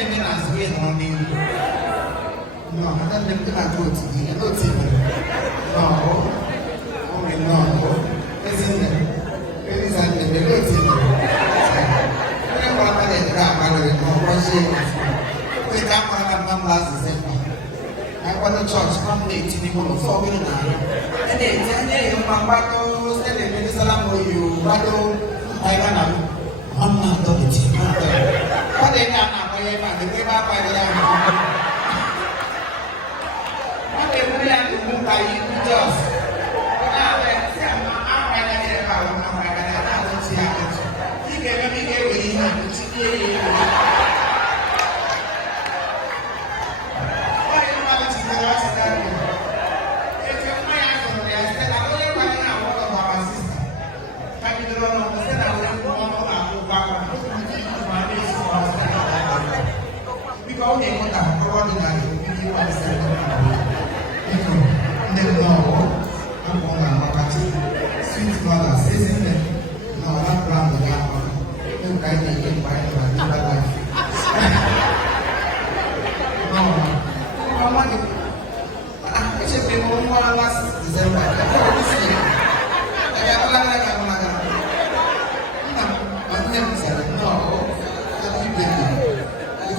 in as we no need. No, I don't think I go to the no team. No, oh no. Listen, ladies and gentlemen, no team. I don't want to drama with no worship. We can't have last December. I want the church come late in the morning for me now. And then you come back to stay in the salam for you. I can have one man to the team. What they done now, I have the way back by the end. What they really have to move by you just. Now, I get about one. I don't see how you can make it with him.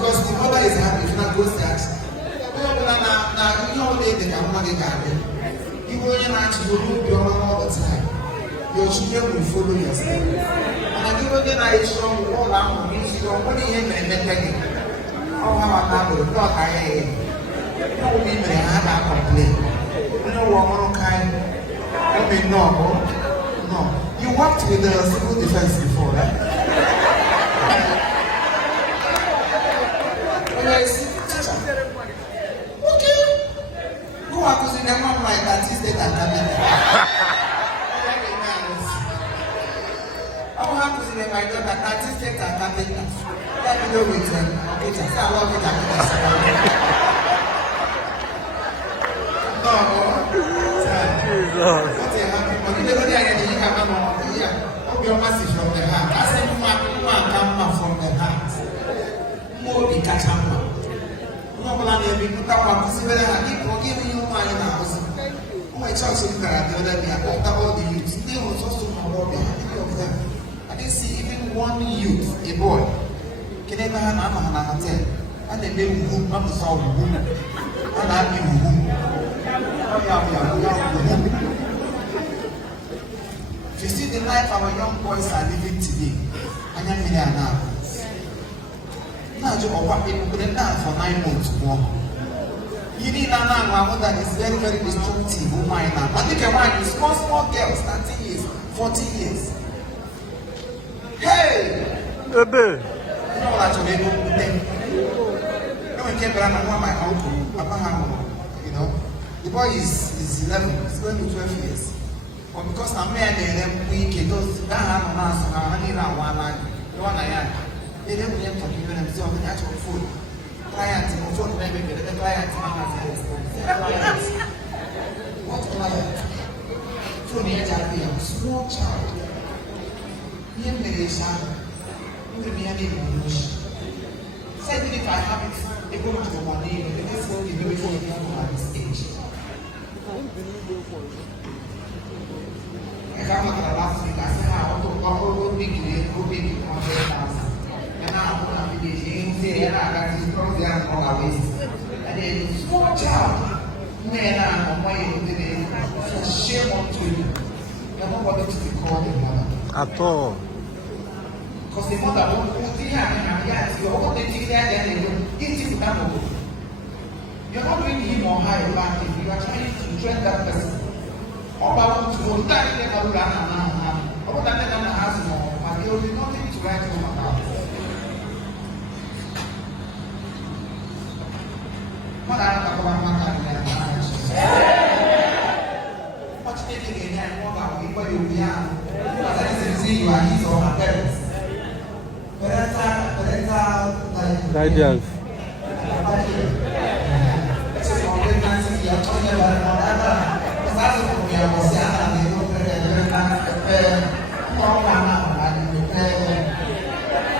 Because the mother is happy if not goes tax. You will not do all the time. Your children will follow your step. And I give you a strong wall out of me, strong money and then oh, how I will not I no women have a complaint. No woman kind. I mean, no. You worked with the civil defense before, right? Who are using them on like that is the I have to see them like that artistic and carpenter. Let me know with them. Okay, just I love it. No. What's it happening? But you never get anything happen on the year. Hope your message from the heart. I said, come from the heart. More be catch up. No one will be put up to see whether I keep forgiving you my house. My church in the other day, I talked about the youth. They were also about the happy of them. I didn't see even one youth, a boy. Can I have a hotel? And they made whom not to solve whom. And I knew whom. If you see the life our young boys are living today, and I'm here now. Now, you are what people couldn't dance for 9 months more. You need a man that is very, very destructive. Oh my God. But you can find small girls, 30 years, 40 years. Hey! You know what you're able to do? No one came around and want my uncle, Papa, you know. The boy is 11, he's going to 12 years. But because I'm married, they're weak, those that have an answer, I need that one line. The one I had. They don't have to give them so many actual food. Clients, phone maybe the client. What client? From the age of a small child. Here may sound. You will be able to lose. Say if I have it, they go to the money, and this will be very good at this age. If I'm not the last week, I said, I want to go big, go big, 100,000. And now I'm going to be and I got this program on our waist. And then small child, man, I'm away with it. So shame on to you. You're not going to be called the mother. At all. Because the mother won't put the hand in her hands. You're all the things there, then you get it down. You're not doing him or her a bad thing. You are trying to train that person. All about to go back to the house now. All that the house more. But there will be nothing to write home about. What are the makan yang what you taking in hand? What are we? What you be on? What are you you are his or her parents? Parental guidance.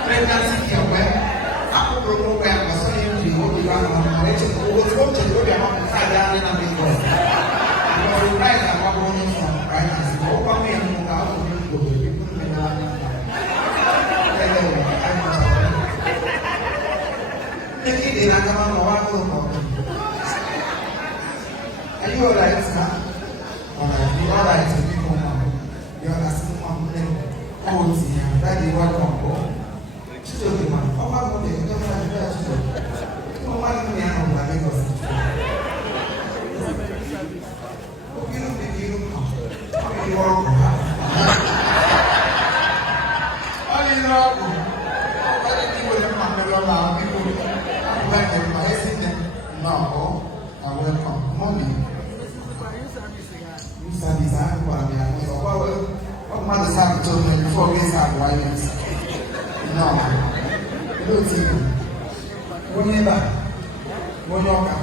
Pregnancy care, aku program did not come on one. Are you alright, sir? Alright, you alright, so people now. You are asking one thing. Oh, dear, daddy, welcome home. She's okay, man. Oh, my God, you don't have to do that. Oh, my God, you are not going to do oh, you don't think you know. Oh, you are oh, you know. No, I welcome. Mommy. You said this I'm going to be what mother said told me before we start writing. No. You don't see me. When you're back, when you're back,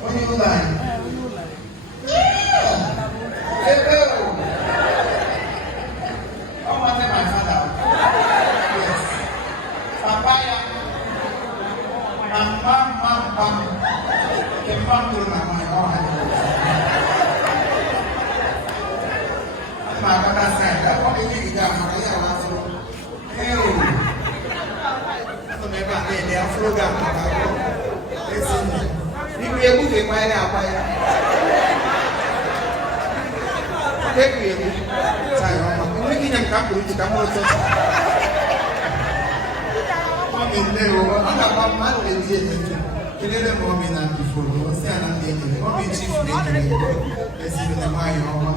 when you're lying. Hello. Oh, my father. Yes. Papaya. Kile mommy na before, say na dey dey. Mommy chief dey dey. Esi na mai o ma.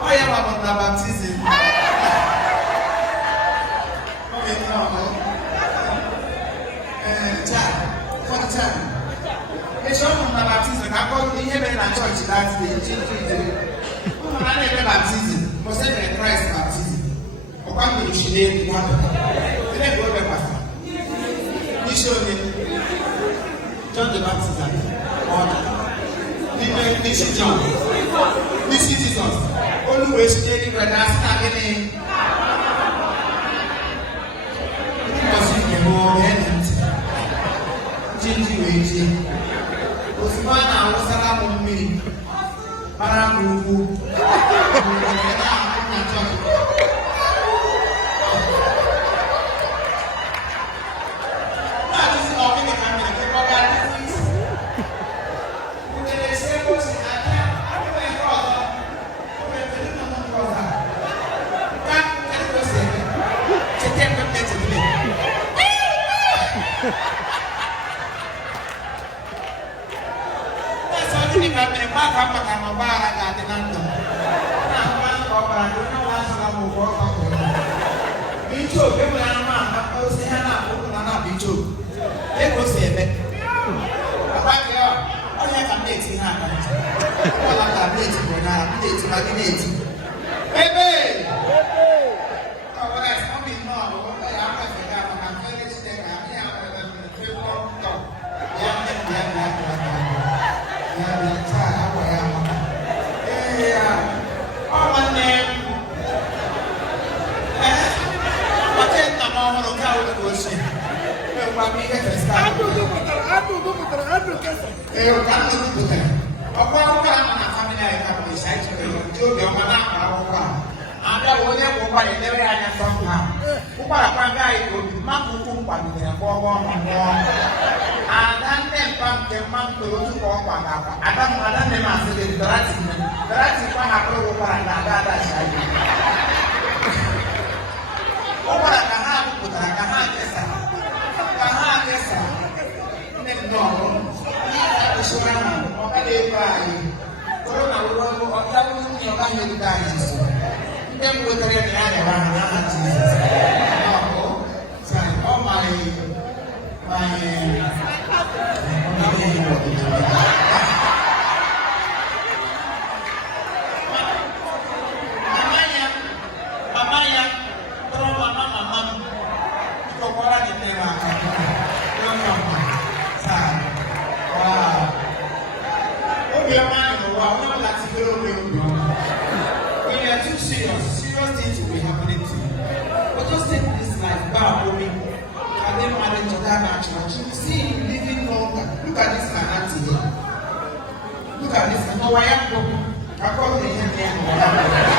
Oh yeah, mama na baptism. Okay, no. Child, for the child. E show na baptism. I go in here na church that day. I never baptism. Must say the Christ baptism. Or come to Shile, one. Then go back, pastor. He showed me John the Baptist. This is John. This is Jesus. Always telling brothers, standing. Because you can go ahead. Jinji, Osman, I was around me. Para buku. Look at this. No, I am going. I call the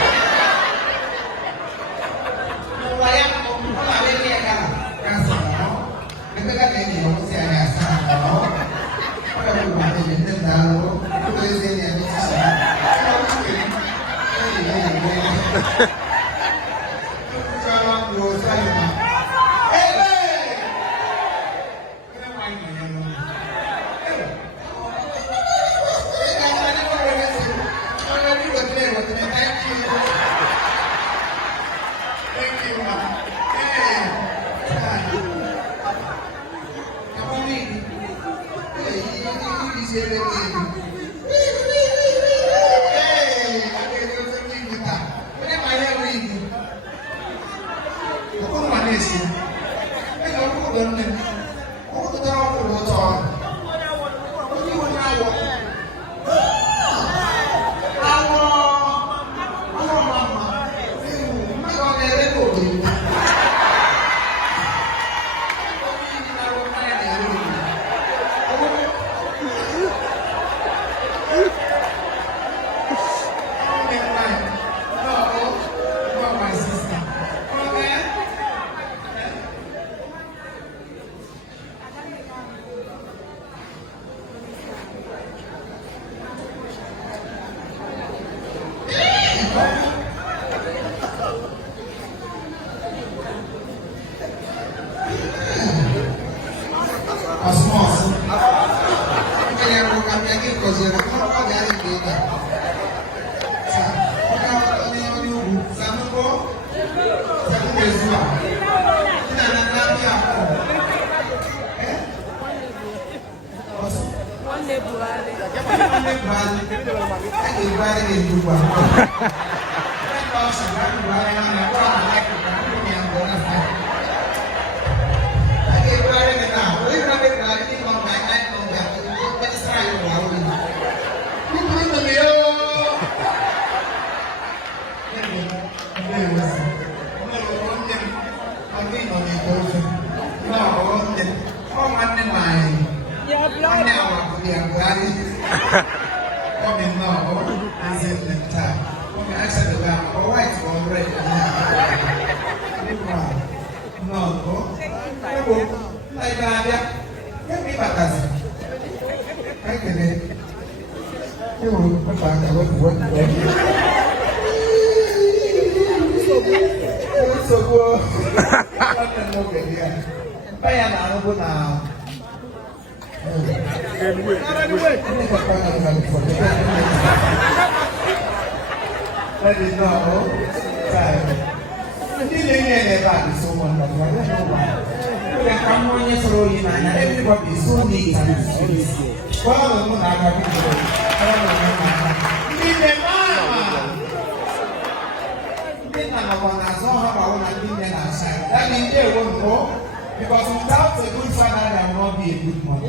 Because without a good father, there will not be a good mother.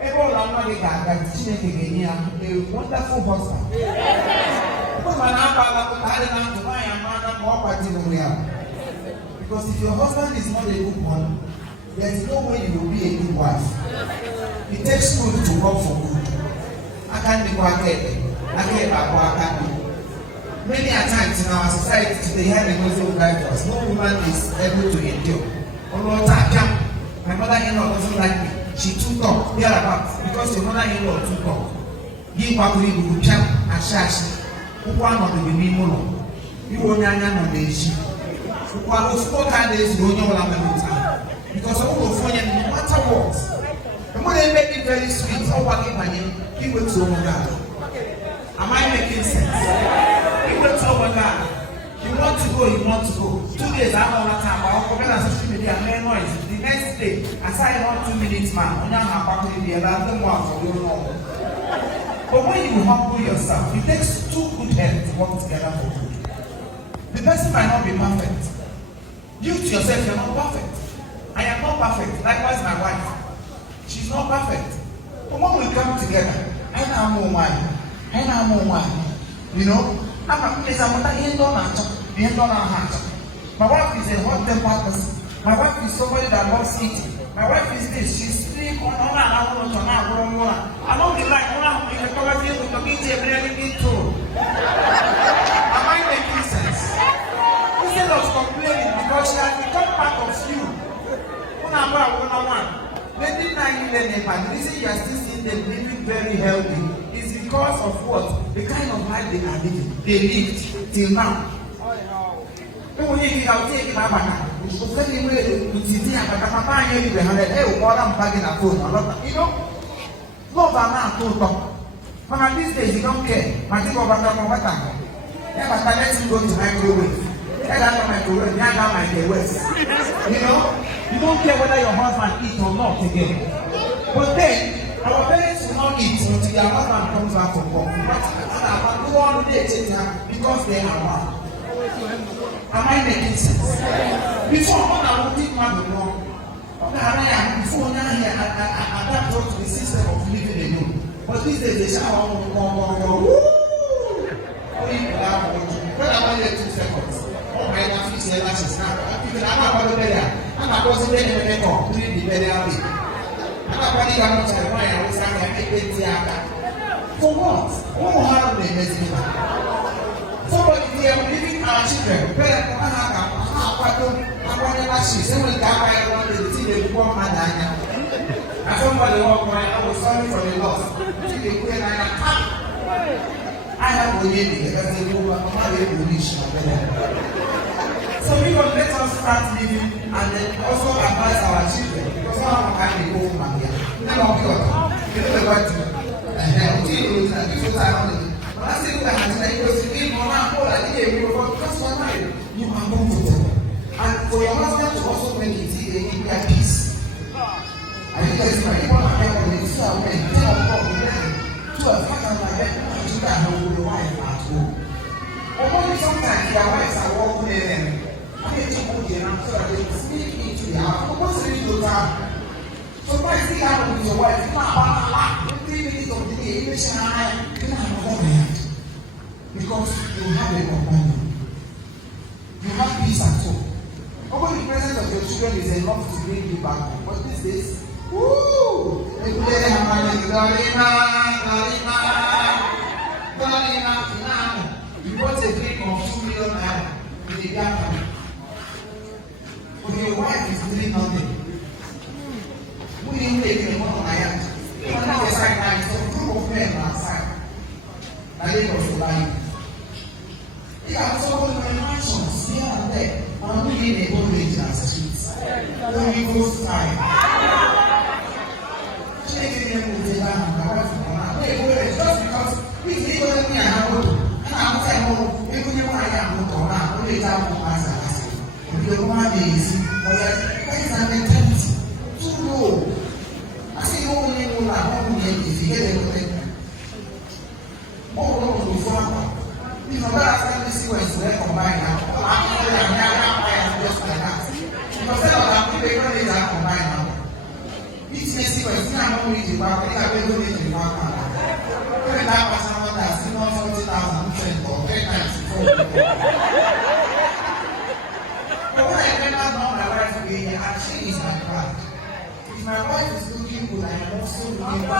Everyone will not get a wonderful husband. Because if your husband is not a good one, there is no way you will be a good wife. It takes good to work for good. I can't be quiet. I can't be. Many a times in our society today, have a Muslim divorce. No woman is able to endure. My mother-in-law doesn't like me. She too talk thereabouts because your mother-in-law too talk. Give back to you with jam and shash. One of the women, you will not know the issue. What was 4 days you know because all of them, no matter what, the more they make it very sweet, all what he will to God. Am I making sense? He will tell God. You want to go. 2 days I don't have time. I'll come on social media and make noise. The next day, I say 1 2 minutes, man. On your back to the other one for you know. But when you humble yourself, it takes 2 good heads to work together for good. The person might not be perfect. You to yourself, you're not perfect. I am not perfect. Likewise, my wife. She's not perfect. But when we come together, I know more wine. You know? I'm a place I want to end on our heart. My wife is a hot-tempered person. My wife is somebody that loves eating. My wife is this. She's sleep on I don't be like, if you cover me with the meat, everything too. Am I making sense? Instead of complaining because she has become part of you. The reason you are still seeing them living very healthy is because of what? the kind of life they are living, they lived till now. When you take it back, you should send him away to Titi and Papa, you will have a water and bagging a phone. You know, love are not told them. But at this stage, you don't care. I think about that one time. Never let him go to microwave. Let that microwave, now microwave. You know, you don't care whether your husband eats or not again. But then, our parents will not eat until their husband comes back from work. Because they are one. Am I making sense? Before what I would think one would know. Before now here, I adapt to the system of living alone. But these days they say, oh, woo! When I want 2 seconds, oh my God, 6 lashes now. I'm not going to be there. I'm not going to be there. I'm not going to be there. For what? What will happen in this year? Somebody here living our children. And somebody walk by, I was sorry for the loss. I have to leave it because they move up. So we will let us start living and then also advise our children because some can be old man here. Never be got. You know the word. But I say that I was thinking on our whole idea because you're married, you are comfortable. And for your husband to also make it easy, they need their peace. I think that's why you want to have a little bit to a father to that whole wife at home. Or only sometimes their wives are walking in. I need to put them so that they sneak into the house. What's the little time? So why is it happening with your wife? You know, 3 minutes of the day, you say, because you have a companion. You have peace at home. Over the presence of your children is enough to bring you back home. But these days, woo! You bought a drink of 2 million naira in a garden. But your wife is doing nothing. Who didn't take the money on my hand? On the other side, now it's a group of men outside. Now they was lying. They are so in mansions here and there. And we need a whole range of streets. Holy Ghost time. Just because we live with me and I go to, and I'm saying, oh, even if I am not on that, only that will pass us. If you want to be easy, what is that mentality? Too low. I say, you only know that one minute if you get everything. More room to follow. If you got a sequence to combine now, I'm just like that. Because that people really are combined now. This sequence, I'm not going to do back, I will do it in one hour. When that person that's still not 40,000 or 10 times before. But when I remember now my wife again, actually is my pride. If my wife is looking good, I am also looking good.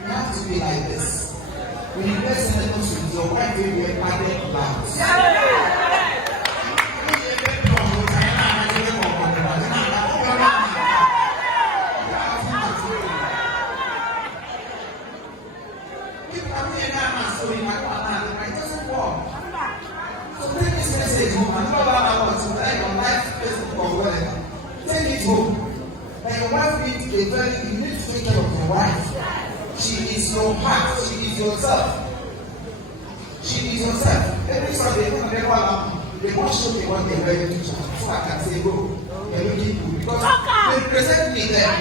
You have to be like this. When you get senators with your wife, you will be padded back. So take this message home and know about what to like on life, Facebook or whatever. Take it home. That your wife needs a very, you need to take care of your wife. She is your heart. She is yourself. She is yourself. Every Sunday, they won't show me what they're ready to do. So I can say, go. They're looking good. Because they present me there.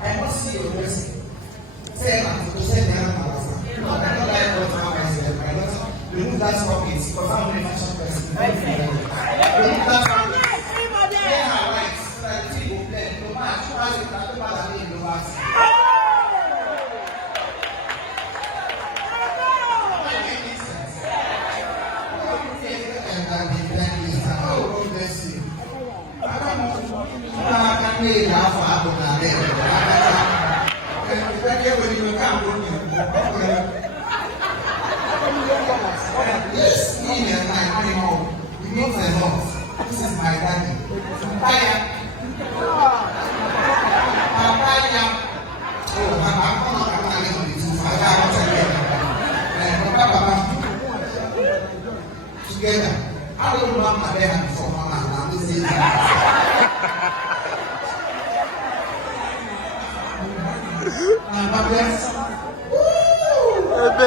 I must see your blessing. Say that to say that I'm not like what I myself. I don't remove that pocket because I'm a fashion person. Remove that pocket. Play her rights so that the people play. No matter who has it, no matter who has it.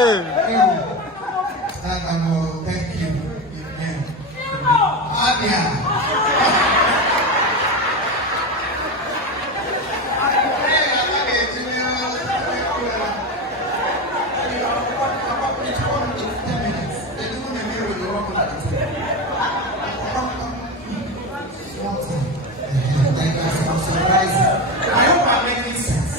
Thank you. Amen. I hope I'm making sense.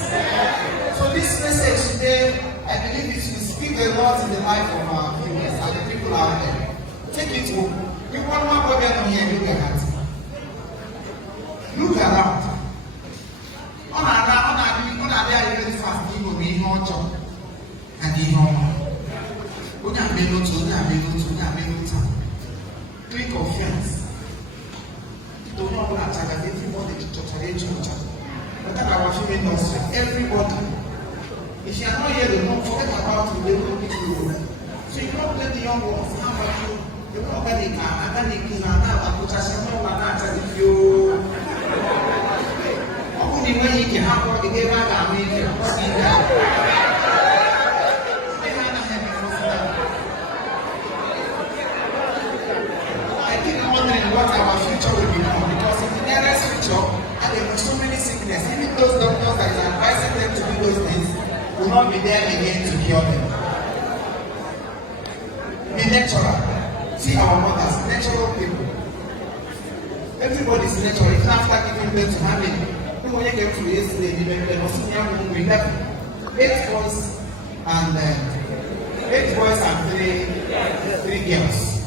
So this message today, I believe it will speak a lot in the life of our viewers and the people out there. Take it home. You want one problem here, look at it. Look around. On a day, really fast, you will be hot and the home. We can't be able to click of friends. To know what I'm talking about, everybody to tolerate each other. But that our film industry, everybody. If you are not here, you don't forget about the little people. So you don't let the young ones, how about you? You don't get it, I got it, and I put us in no one as if you. Only way you can have what you gave out, I mean, you see that. What our future will become, because in the nearest future, and there are so many sickness, even those doctors that are advising them to do those things will not be there again to cure them. Be natural. See our mothers, natural people. Everybody is natural. Even after giving birth to having, when you came to yesterday, there was a young woman we have 8 boys and 3 girls.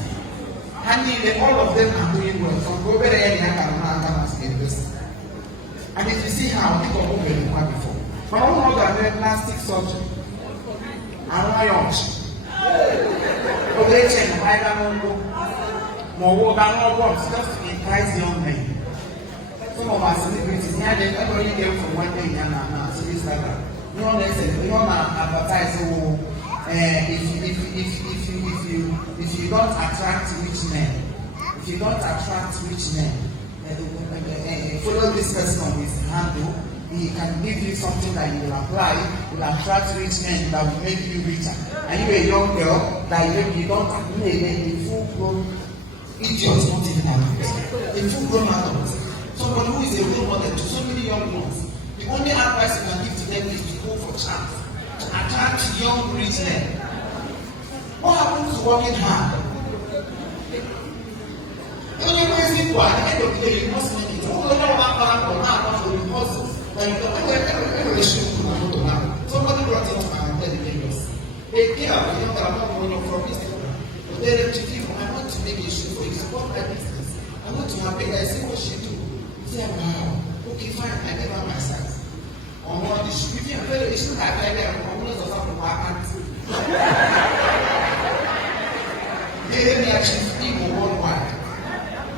And all of them are doing well. From over there, they have university. And if you see how people are moving before, but I don't know that plastic surgery. I don't know much. Operation, I don't know. More works just to entice young men. Some of our celebrities, everybody came from one day and so it's like that. You don't listen, you don't advertise. If you don't attract rich men, follow this person on his handle. He can give you something that you will apply, will attract rich men that will make you richer. And you a young girl that you don't a full-grown idiot, not even a full-grown adult. Somebody who is a role model to so many young ones. The only advice you can give to them is to go for chance, to attract young rich men. What happens to working hard? The only way people at the end of the day, you must make it. Who don't know what happened for the muscles? Like every shoe to my motor now. Somebody brought it to my intelligence. They care, you know, that I'm not going from this. But they have to give, I want to make a shoe for you, support my business. I want to have I see what she do. Say, wow, okay, fine, I never my size. On what the shoe, if you're very, it's not like that, I'm going to suffer from my hands. They achieve people worldwide.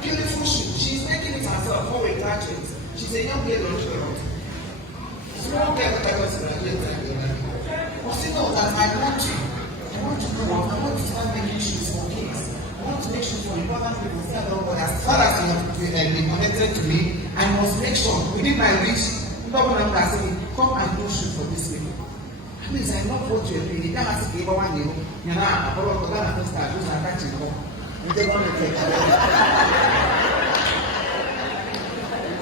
Beautiful shoe. She's making it herself for a graduate. She's a young girl on the road. Small girl that was graduated. But she knows that I want to grow up. I want to start making shoes for kids. I want to make shoes for important people. As far as you have been connected to me, I must make sure within my reach, come and do shoes for this people. Please, I not vote you. You can't ask me about 1 year. You know, I follow the plan and start using a catching home. And they want to take it.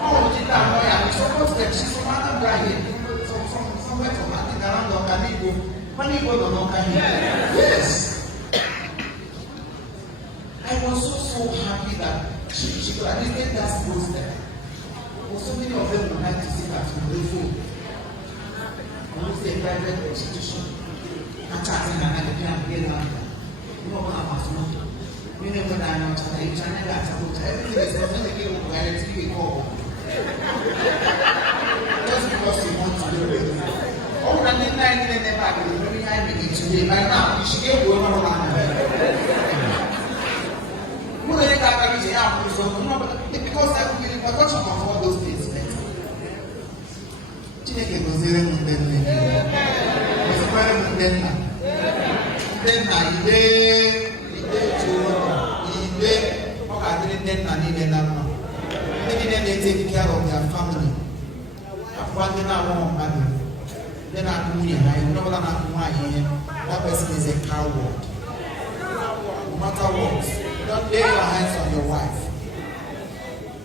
Oh, she can't buy it. Suppose that she's from another guy here. Somewhere from Latin around the Canigo. When you go to the Canigo. Yes. I was so happy that she could at least get that post there. But so many of them would like to see that on the phone. When you say private institution, I'm chatting and I'm getting you know what I'm asking. You know what I'm saying? You can't get everything is definitely going to guarantee a call. Just because you want to do it. Oh, and then I didn't never do it. I begin today. By now, you should get going on around. Who let that be out? Because I will be the production of all those things. Chineke gozere m ndị nne gọzikwara m ndị nna ide ọ ga-adịrị ndị nna niile na mma ndị niile na-take care of their family akwụkwọ ndị na-anwụghị mmadụ then I'm moving. I know that I'm moving. That person is a coward. No matter what, don't lay your hands on your wife.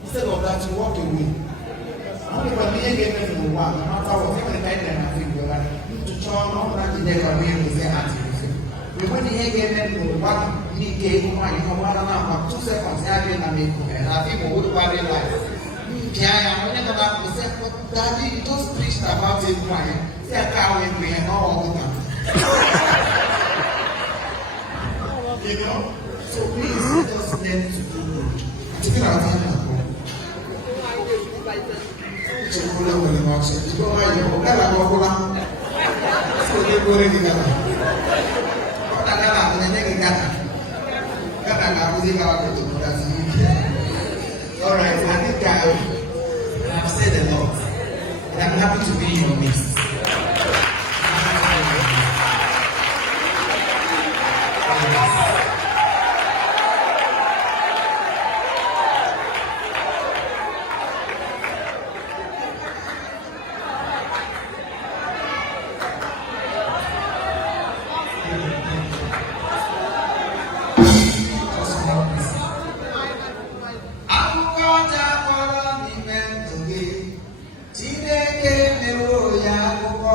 Instead of that, you walk away. Only when you get them in one, no matter what, even the men that I think you're like, to try not to get away with their attitude. When you get them in one, you get one, you come out of 2 seconds, and I think we would worry life. Daddy, you just preached about it, why? Say I can't wait, we are not all the time. You know? So please, just learn to do good. To be our time now. So pull up with the box. You don't mind your Gala Gola. So they go in Gala. What a Gala, and then Gala. Gala, I was about to put that in. All right, I think I have said a lot. And I'm happy to be in your midst. Chineke mere ya akwụkwọ